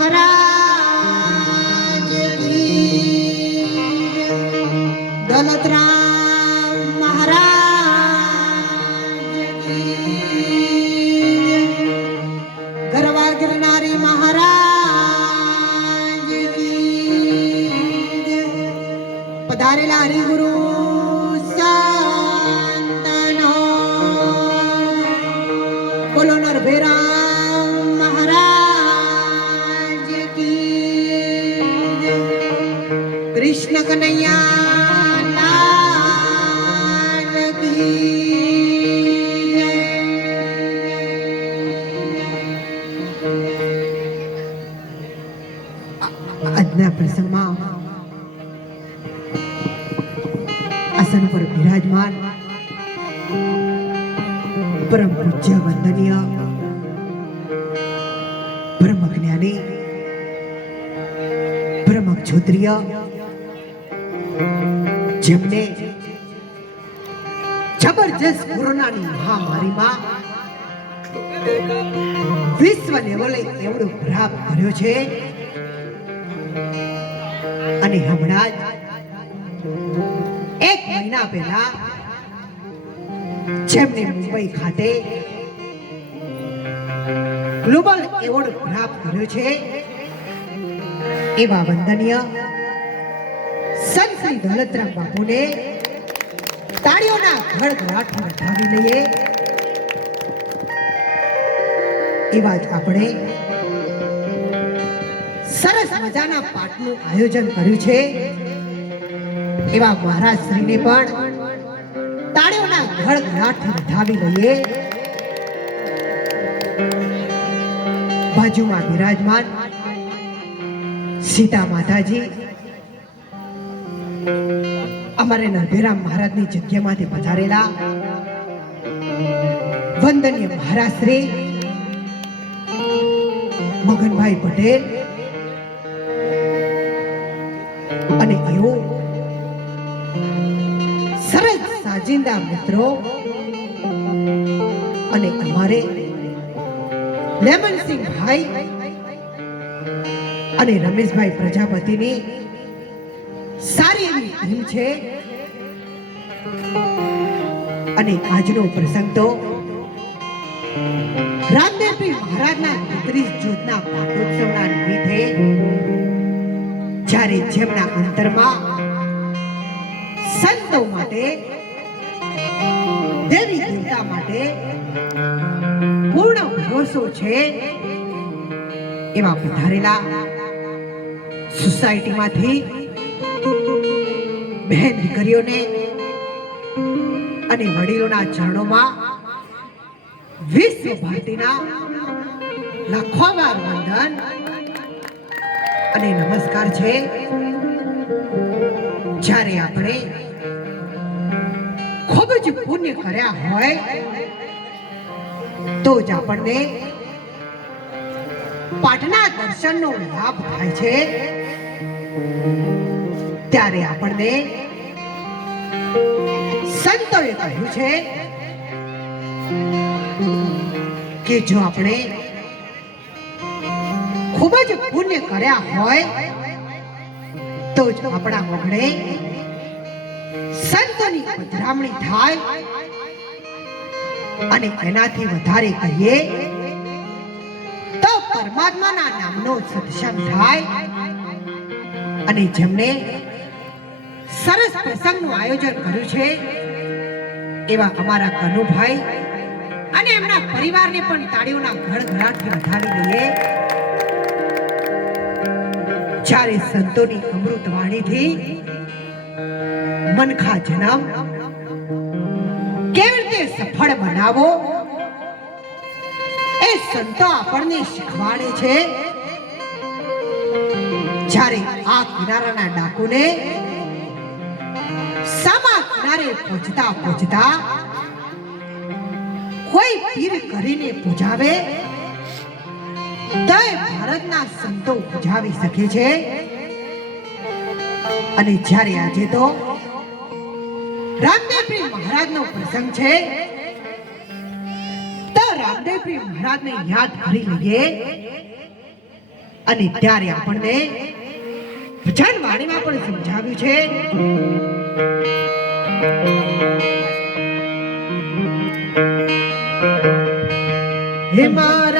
महाराज की, दौलतराम महाराज की, गरबा गिरनारी महाराज की, पधारेला हरिगुरु संतनो, बोलो नरभेराम महाराज की, कृष्ण कन्हैया लाल की जय। આજના પ્રસંગમાં આસન પર બિરાજમાન પરમ પૂજ્ય વંદનીય બ્રહ્મ જ્ઞાની બ્રહ્મ ક્ષત્રિય જેમને જબરજસ્ત કોરોનાની મહામારીમાં વિશ્વ લેવલે એવડો પ્રભાવ કર્યો છે અને હમણાં જ 1 મહિના પહેલા જેમને મુંબઈ ખાતે ગ્લોબલ એવોર્ડ પ્રાપ્ત કર્યો છે એવા વંદનીય સંત શ્રી દૌલતરામ બાપુને તાળીઓના ગડગડાટથી વધાવી લઈએ। એવા જ આપણે સરસ મજાના પાઠનું આયોજન કર્યું છે એવા મહારાજ શ્રીને પણ તાળીઓના ગડગડાટથી વધાવી લઈએ। બાજુમાં બિરાજમાન સીતા માતાજી અમારે નરભેરામ મહારાજની જગ્યામાંથી પધારેલા વંદનીય મહારાજ શ્રી મગનભાઈ પટેલ અને એવો સરસ સાજિંદા મિત્રો અને અમારે લેમનસિંહ ભાઈ અને રમેશભાઈ પ્રજાપતિની સારી એવી ટીમ છે અને આજનો પ્રસંગ તો રામદેવપીર મહારાજના 33 જોતના પાટોત્સવના નિમિત્તે જ્યારે જેમના અંતરમાં સંતો માટે દેવી દેવતા માટે પૂર્ણ ભરોસો છે એવા પધારેલા સોસાયટીમાંથી બહેન દીકરીઓને અને વડીલોના ચરણોમાં વિશ્વ ભારતીના લાખો વાર વંદન અને નમસ્કાર છે। જ્યારે આપણે ખૂબ જ પુણ્ય કર્યા હોય તો જ આપણને પાઠના દર્શનનો લાભ થાય છે। ત્યારે આપણને સંતોએ કહ્યું છે કે જો આપણે ખૂબ જ પુણ્ય કર્યા હોય તો જ આપણા મોઢે સંતોની પધરામણી થાય અને એનાથી વધારે કહીએ તો પરમાત્માના નામનો સત્સંગ થાય। અને જેમને સરસ પ્રસંગનું આયોજન કર્યું છે એવા અમારા કનુભાઈ અને એમના પરિવારને પણ તાળીઓના ગડગડાટથી વધાવી દઈએ। જ્યારે સંતોની અમૃત વાણીથી મનખા જન્મ કેવી રીતે સફળ બનાવો એ સંતો આપણને શીખવાડે છે। જ્યારે આ કિનારાના ડાકુને સામા કિનારે પહોંચતા પહોંચતા કોઈ પીર કરીને પૂજાવે તો ભારતના સંતો પૂજાવી શકે છે। અને જ્યારે આજે તો રામદેવપીર મહારાજનો પ્રસંગ છે તો રામદેવપીર મહારાજને યાદ કરી લઈએ અને ત્યારે આપણને વચન વાણીમાં પણ સમજાવ્યું છે હે મારા